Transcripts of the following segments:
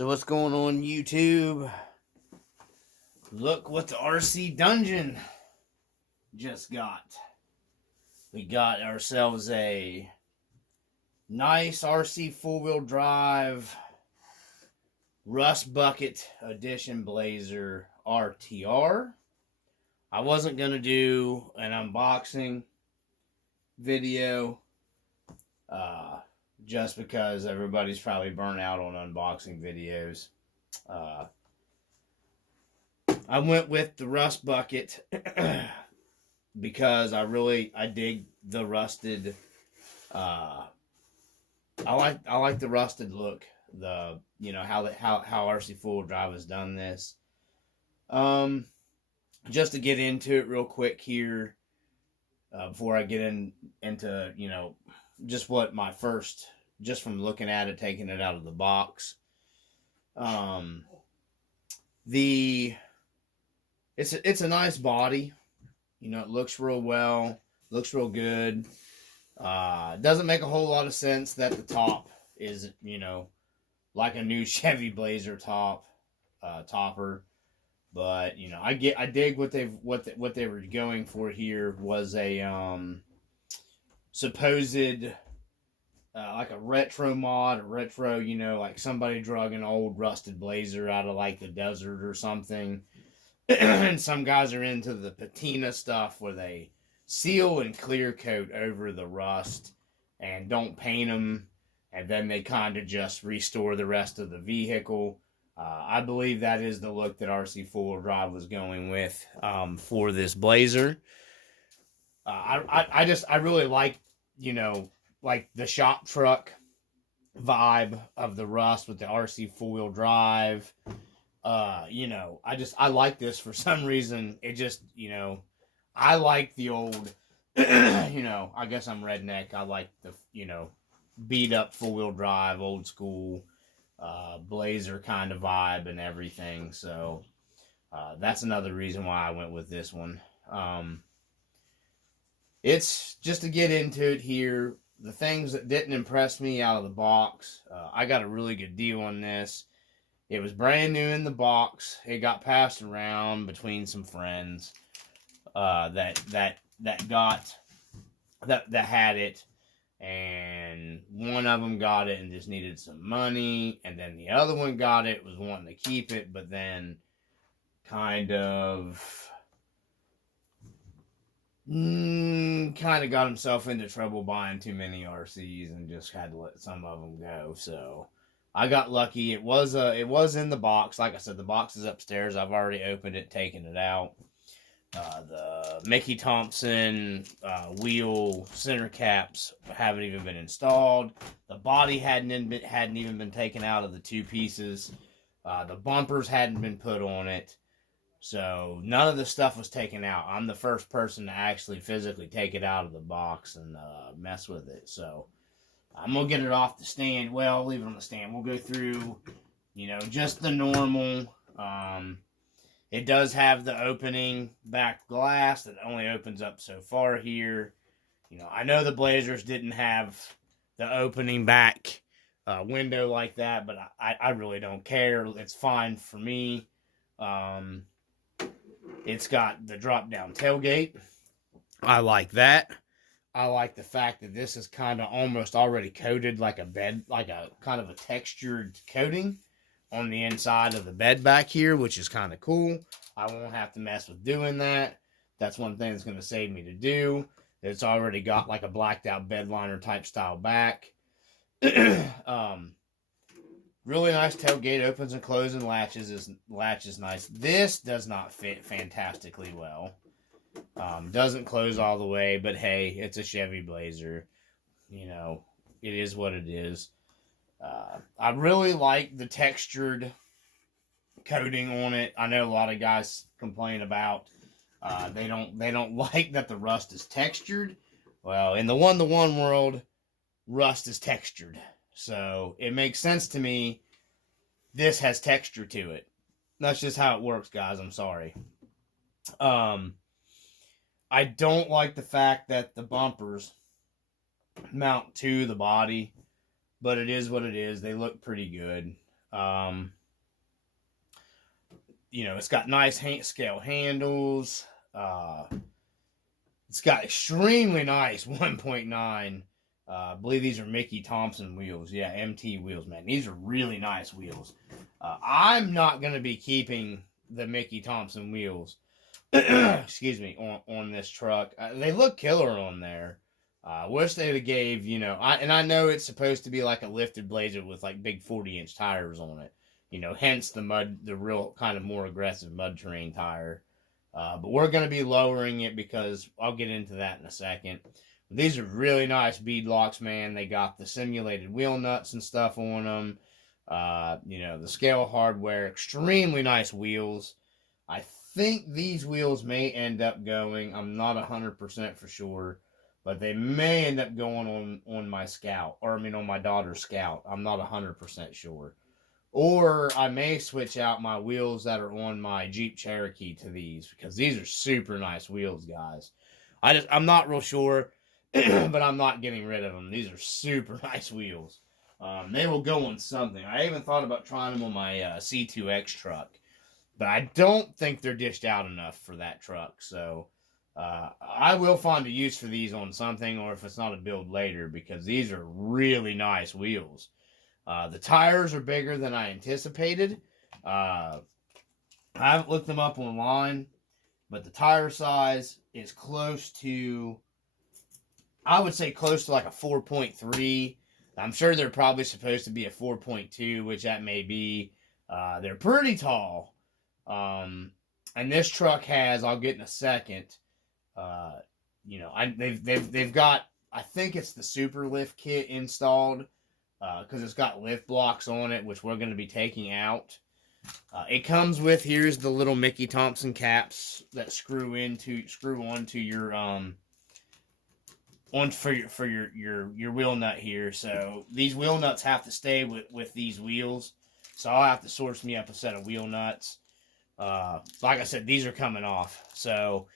So what's going on YouTube? Look what the RC Dungeon just got. We got ourselves a nice RC 4-wheel drive Rust Bucket Edition Blazer RTR. I wasn't going to do an unboxing video just because everybody's probably burnt out on unboxing videos. I went with the Rust Bucket because I dig the rusted. I like the rusted look. How RC 4-wheel drive has done this. Just to get into it real quick here, before I get into just what my first, just from looking at it, taking it out of the box. It's a nice body. It looks real well. Looks real good. Doesn't make a whole lot of sense that the top is, like a new Chevy Blazer topper. But, I dig what they were going for here was a supposed like a retro mod, like somebody drug an old rusted Blazer out of like the desert or something. And some guys are into the patina stuff where they seal and clear coat over the rust and don't paint them, and then they kind of just restore the rest of the vehicle. I believe that is the look that RC 4-wheel drive was going with for this Blazer. I really like, like the shop truck vibe of the Rust with the RC 4-wheel drive. I like this for some reason. It just, I like the old, I guess I'm redneck. I like the, beat up 4-wheel drive, old school, Blazer kind of vibe and everything. So, that's another reason why I went with this one. It's just to get into it here. The things that didn't impress me out of the box, I got a really good deal on this. It was brand new in the box. It got passed around between some friends that had it, and one of them got it and just needed some money, and then the other one got it, was wanting to keep it, but then kind of got himself into trouble buying too many RCs and just had to let some of them go. So I got lucky. It was in the box. Like I said, the box is upstairs. I've already opened it, taken it out. The Mickey Thompson wheel center caps haven't even been installed. The body hadn't even been taken out of the two pieces. The bumpers hadn't been put on it. So none of the stuff was taken out. I'm the first person to actually physically take it out of the box and mess with it. So I'm going to get it off the stand. Well, I'll leave it on the stand. We'll go through, just the normal. It does have the opening back glass that only opens up so far here. I know the Blazers didn't have the opening back window like that, but I really don't care. It's fine for me. It's got the drop-down tailgate. I like that. I like the fact that this is kind of almost already coated like a bed, like a kind of a textured coating on the inside of the bed back here, which is kind of cool. I won't have to mess with doing that. That's one thing that's going to save me to do. It's already got like a blacked out bed liner type style back. Really nice tailgate, opens and closes and latches nice. This does not fit fantastically well. Doesn't close all the way, but hey, it's a Chevy Blazer. It is what it is. I really like the textured coating on it. I know a lot of guys complain about they don't like that the rust is textured. Well, in the one-to-one world, rust is textured. So it makes sense to me. This has texture to it. That's just how it works, guys. I'm sorry. I don't like the fact that the bumpers mount to the body, but it is what it is. They look pretty good. You know, it's got nice scale handles. It's got extremely nice 1.9. I believe these are Mickey Thompson wheels. Yeah, MT wheels, man. These are really nice wheels. I'm not going to be keeping the Mickey Thompson wheels. Excuse me, on this truck. They look killer on there. I wish they'd have gave, you know, I know it's supposed to be like a lifted Blazer with like big 40-inch tires on it. You know, hence the real kind of more aggressive mud terrain tire. But we're going to be lowering it because I'll get into that in a second. But these are really nice bead locks, man. They got the simulated wheel nuts and stuff on them. You know, the scale hardware, extremely nice wheels. I think these wheels may end up going, I'm not 100% for sure, but they may end up going on my Scout, or I mean on my daughter's Scout. I'm not 100% sure. Or I may switch out my wheels that are on my Jeep Cherokee to these, because these are super nice wheels, guys. I'm not real sure, but I'm not getting rid of them. These are super nice wheels. They will go on something. I even thought about trying them on my C2X truck, but I don't think they're dished out enough for that truck. So I will find a use for these on something, or if it's not a build later, because these are really nice wheels. The tires are bigger than I anticipated. I haven't looked them up online, but the tire size is close to, I would say close to like a 4.3. I'm sure they're probably supposed to be a 4.2, which that may be. They're pretty tall. And this truck has, I'll get in a second, you know, they've got, I think it's the Super Lift kit installed, because it's got lift blocks on it, which we're going to be taking out. It comes with, here's the little Mickey Thompson caps that screw onto your for your wheel nut here. So these wheel nuts have to stay with these wheels. So I'll have to source me up a set of wheel nuts. Like I said, these are coming off. So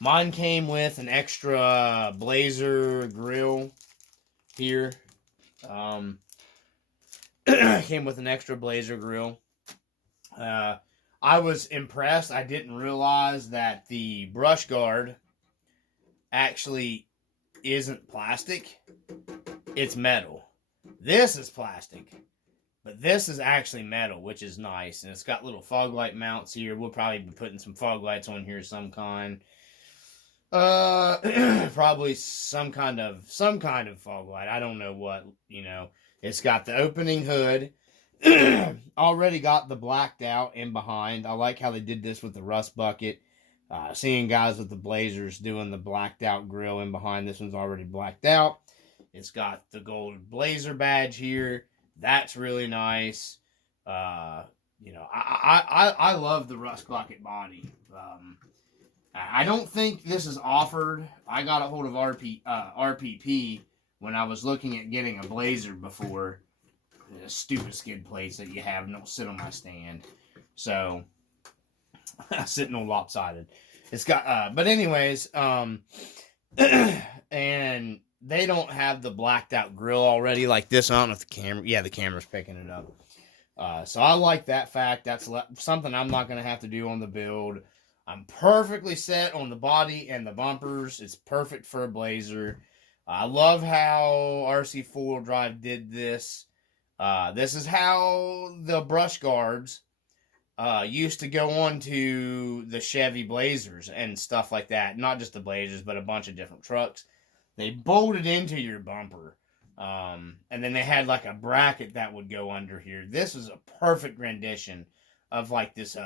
mine came with an extra Blazer grill here. Came with an extra Blazer grill. I was impressed. I didn't realize that the brush guard actually isn't plastic. It's metal. This is plastic, but this is actually metal, which is nice. And it's got little fog light mounts here. We'll probably be putting some fog lights on here of some kind. Probably some kind of fog light. I don't know what, you know. It's got the opening hood. Already got the blacked out in behind. I like how they did this with the rust bucket. Seeing guys with the Blazers doing the blacked out grill in behind. This one's already blacked out. It's got the gold Blazer badge here. That's really nice. You know, I love the rust bucket body. I don't think this is offered. I got a hold of RPP when I was looking at getting a Blazer before. The stupid skid plates that you have don't sit on my stand. So, sitting on lopsided. It's got, but anyways, and they don't have the blacked out grill already like this. I don't know if the camera's picking it up. So I like that fact. That's something I'm not going to have to do on the build. I'm perfectly set on the body and the bumpers. It's perfect for a Blazer. I love how Rc4WD did this. This is how the brush guards used to go on to the Chevy Blazers and stuff like that. Not just the Blazers, but a bunch of different trucks. They bolted into your bumper. And then they had like a bracket that would go under here. This is a perfect rendition of like this,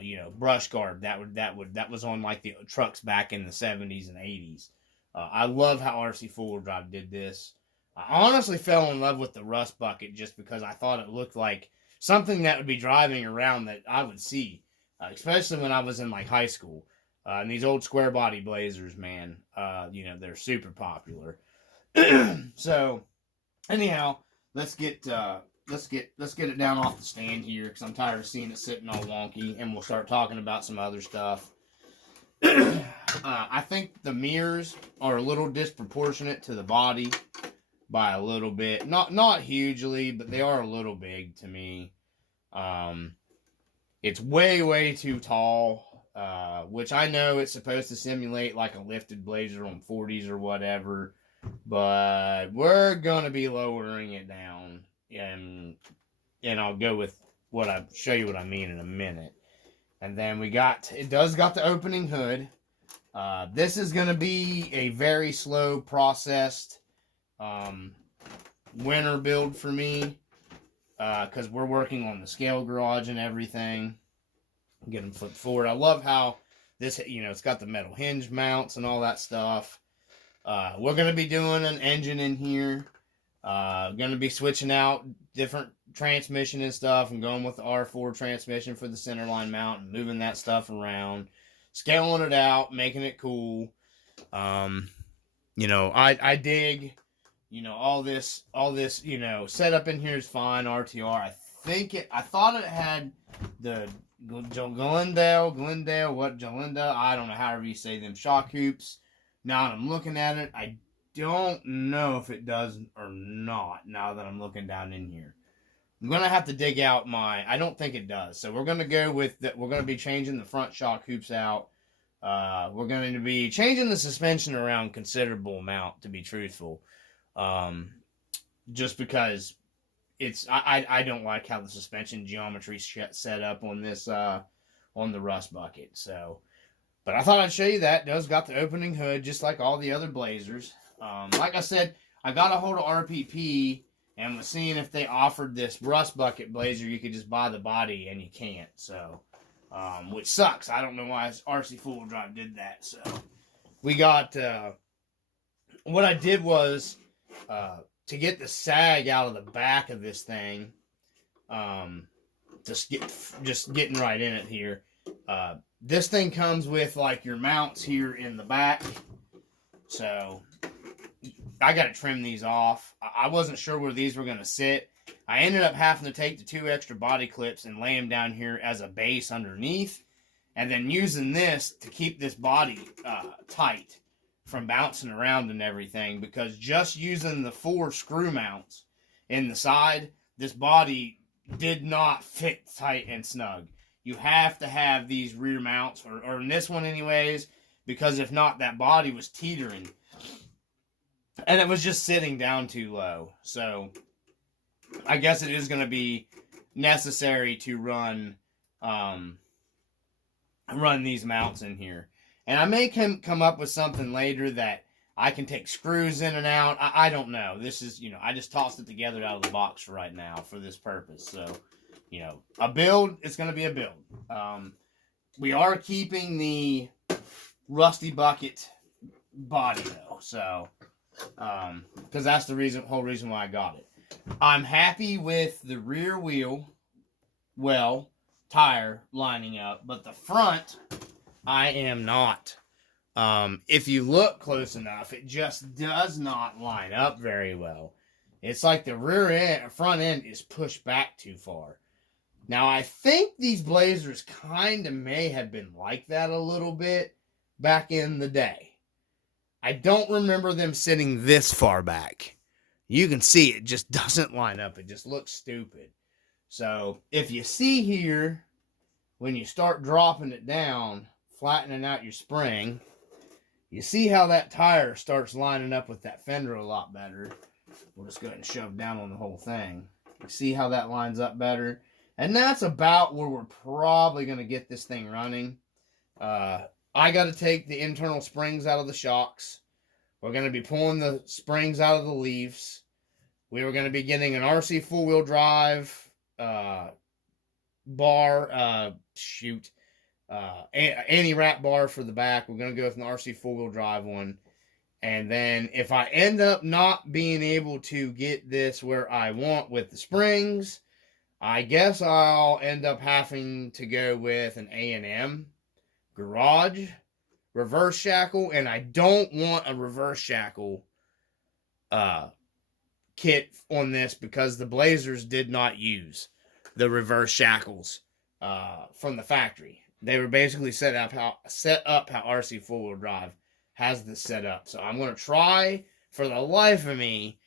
you know, brush guard that was on like the trucks back in the 70s and 80s. I love how Rc4WD did this. I honestly fell in love with the rust bucket just because I thought it looked like something that would be driving around that I would see, especially when I was in like high school. And these old square body Blazers, man, you know, they're super popular. So, anyhow, let's get it down off the stand here because I'm tired of seeing it sitting all wonky, and we'll start talking about some other stuff. I think the mirrors are a little disproportionate to the body by a little bit. Not hugely, but they are a little big to me. It's way too tall, which I know it's supposed to simulate like a lifted blazer on 40s or whatever, but we're gonna be lowering it down, and I'll go with show you what I mean in a minute. And then it does got the opening hood. This is gonna be a very slow processed winter build for me, because we're working on the scale garage and everything. Get them flipped forward. I love how this, it's got the metal hinge mounts and all that stuff. We're going to be doing an engine in here. Going to be switching out different transmission and stuff and going with the R4 transmission for the centerline mount and moving that stuff around. Scaling it out, making it cool. I dig, all this, setup in here is fine. RTR. I thought it had the Glendale, I don't know, however you say them, shock hoops. Now that I'm looking at it, I don't know if it does or not, now that I'm looking down in here. I'm going to have to dig out I don't think it does. So we're going to go with that. We're going to be changing the front shock hoops out. We're going to be changing the suspension around considerable amount, to be truthful. Just because I don't like how the suspension geometry set up on this, on the rust bucket. So, but I thought I'd show you that. It does got the opening hood, just like all the other Blazers. Like I said, I got a hold of RPP and was seeing if they offered this rust bucket Blazer. You could just buy the body, and you can't. So, which sucks. I don't know why Rc4WD did that. So, we got, what I did was, to get the sag out of the back of this thing, just getting right in it here. This thing comes with like your mounts here in the back, so I got to trim these off. I wasn't sure where these were going to sit. I ended up having to take the 2 extra body clips and lay them down here as a base underneath, and then using this to keep this body tight from bouncing around and everything, because just using the 4 screw mounts in the side, this body did not fit tight and snug. You have to have these rear mounts, or in this one anyways, because if not, that body was teetering. And it was just sitting down too low. So, I guess it is going to be necessary to run these mounts in here. And I may come up with something later that I can take screws in and out. I don't know. This is, I just tossed it together out of the box for right now for this purpose. So, a build, it's going to be a build. We are keeping the rusty bucket body, though. So, because that's the whole reason why I got it. I'm happy with the rear wheel, tire lining up, but the front, I am not. If you look close enough, it just does not line up very well. It's like the front end is pushed back too far. Now, I think these Blazers kind of may have been like that a little bit back in the day. I don't remember them sitting this far back. You can see it just doesn't line up. It just looks stupid. So, if you see here, when you start dropping it down, flattening out your spring, you see how that tire starts lining up with that fender a lot better. We'll just go ahead and shove down on the whole thing. You see how that lines up better? And that's about where we're probably going to get this thing running. I got to take the internal springs out of the shocks. We're going to be pulling the springs out of the leaves. We were going to be getting an RC four-wheel drive bar, anti-wrap bar for the back. We're going to go with an RC four-wheel drive one. And then if I end up not being able to get this where I want with the springs, I guess I'll end up having to go with an A&M garage reverse shackle. And I don't want a reverse shackle kit on this because the Blazers did not use the reverse shackles from the factory. They were basically set up how RC four-wheel drive has this set up. So I'm going to try for the life of me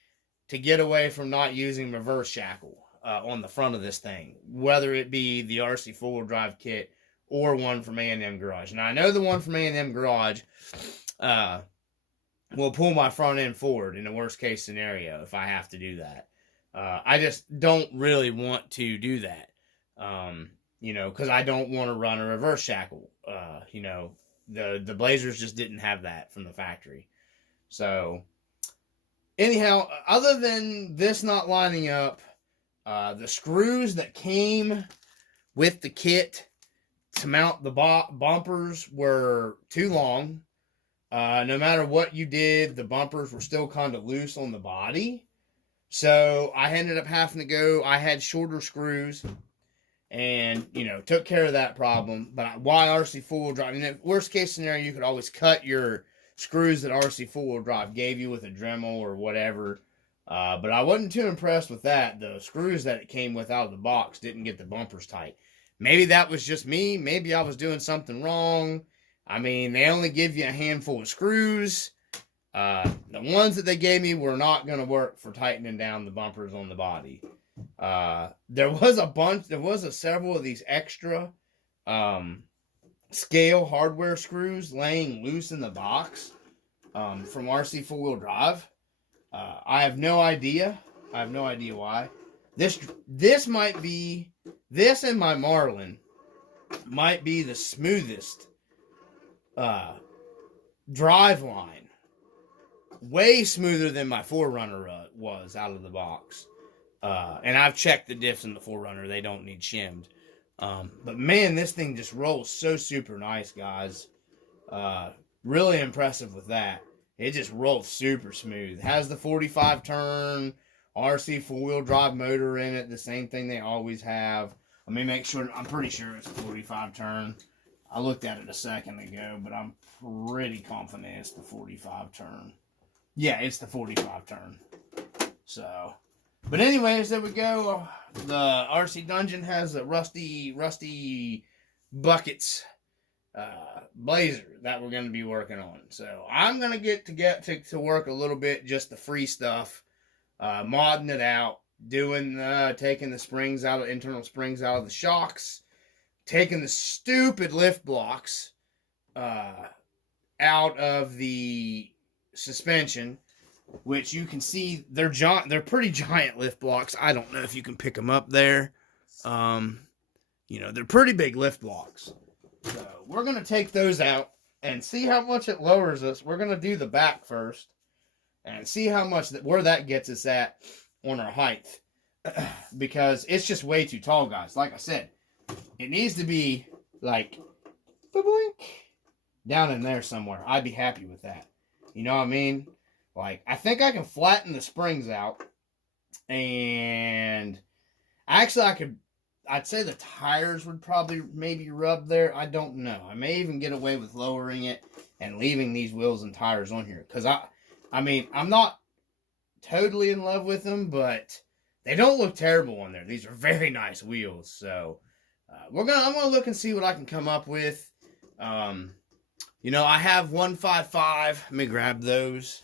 to get away from not using reverse shackle. on the front of this thing, whether it be the RC 4-wheel drive kit or one from A&M Garage. Now, I know the one from A&M Garage will pull my front end forward in the worst case scenario if I have to do that. I just don't really want to do that, because I don't want to run a reverse shackle. The Blazers just didn't have that from the factory. So, anyhow, other than this not lining up, the screws that came with the kit to mount the bumpers were too long. No matter what you did, the bumpers were still kind of loose on the body. So I ended up having to go, I had shorter screws and, took care of that problem. But why RC 4-wheel drive? In the worst case scenario, you could always cut your screws that RC 4-wheel drive gave you with a Dremel or whatever. But I wasn't too impressed with that. The screws that it came with out of the box didn't get the bumpers tight. Maybe that was just me. Maybe I was doing something wrong. I mean, they only give you a handful of screws. The ones that they gave me were not going to work for tightening down the bumpers on the body. There was several of these extra scale hardware screws laying loose in the box from RC 4-wheel drive. I have no idea. Why. This might be, this and my Marlin might be the smoothest drive line. Way smoother than my 4Runner was out of the box. And I've checked the diffs in the 4Runner. They don't need shimmed. But man, this thing just rolls so super nice, guys. Really impressive with that. It just rolls super smooth. Has the 45 turn RC 4-wheel drive motor in it. The same thing they always have. Let me make sure. I'm pretty sure it's a 45 turn. I looked at it a second ago, but I'm pretty confident it's the 45 turn. Yeah, it's the 45 turn. So, but anyways, there we go. The RC Dungeon has a rusty buckets Blazer that we're going to be working on. So I'm going to get to work a little bit, just the free stuff, modding it out, taking the springs out of internal springs out of the shocks, taking the stupid lift blocks out of the suspension, which you can see they're pretty giant lift blocks. I don't know if you can pick them up there. They're pretty big lift blocks. So we're going to take those out and see how much it lowers us. We're going to do the back first and see how much where that gets us at on our height. Because it's just way too tall, guys. Like I said, it needs to be like down in there somewhere. I'd be happy with that. You know what I mean? Like, I think I can flatten the springs out. And actually, I'd say the tires would probably maybe rub there. I don't know. I may even get away with lowering it and leaving these wheels and tires on here. Because, I'm not totally in love with them, but they don't look terrible on there. These are very nice wheels. So, I'm going to look and see what I can come up with. I have 155. Let me grab those.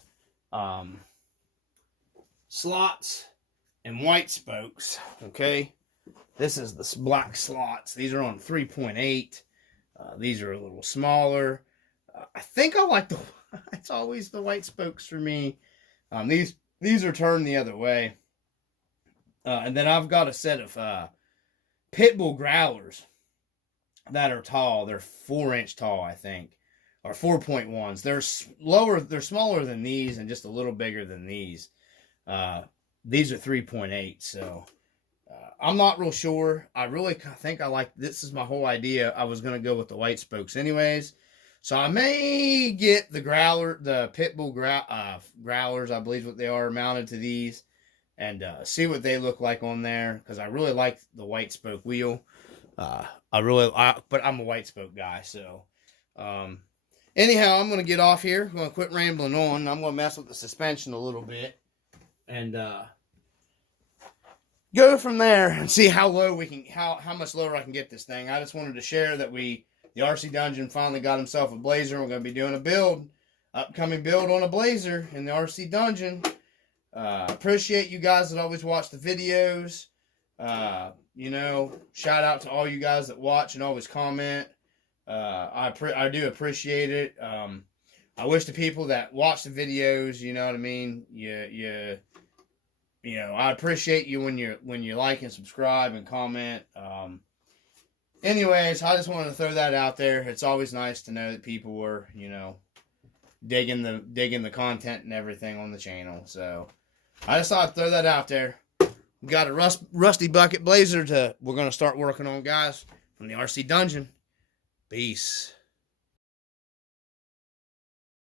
Slots and white spokes. Okay. This is the black slots. These are on 3.8. These are a little smaller. I think I like it's always the white spokes for me. These are turned the other way. And then I've got a set of Pitbull growlers that are tall. They're 4-inch tall, I think, or 4.1s. They're smaller than these and just a little bigger than these. These are 3.8. So I'm not real sure. I really think this is my whole idea. I was going to go with the white spokes anyways. So I may get the Pitbull growlers, I believe what they are, mounted to these. And see what they look like on there. Because I really like the white spoke wheel. But I'm a white spoke guy. So, anyhow, I'm going to get off here. I'm going to quit rambling on. I'm going to mess with the suspension a little bit. And go from there and see how much lower I can get this thing. I just wanted to share that the RC Dungeon finally got himself a Blazer. We're going to be doing upcoming build on a Blazer in the RC Dungeon. Appreciate you guys that always watch the videos. You know, shout out to all you guys that watch and always comment. I do appreciate it. I wish the people that watch the videos, you know what I mean. You know, I appreciate you when you like and subscribe and comment. Anyways, I just wanted to throw that out there. It's always nice to know that people were, you know, digging the content and everything on the channel. So I just thought I'd throw that out there. We got a rusty bucket blazer we're gonna start working on, guys, from the RC Dungeon. Peace.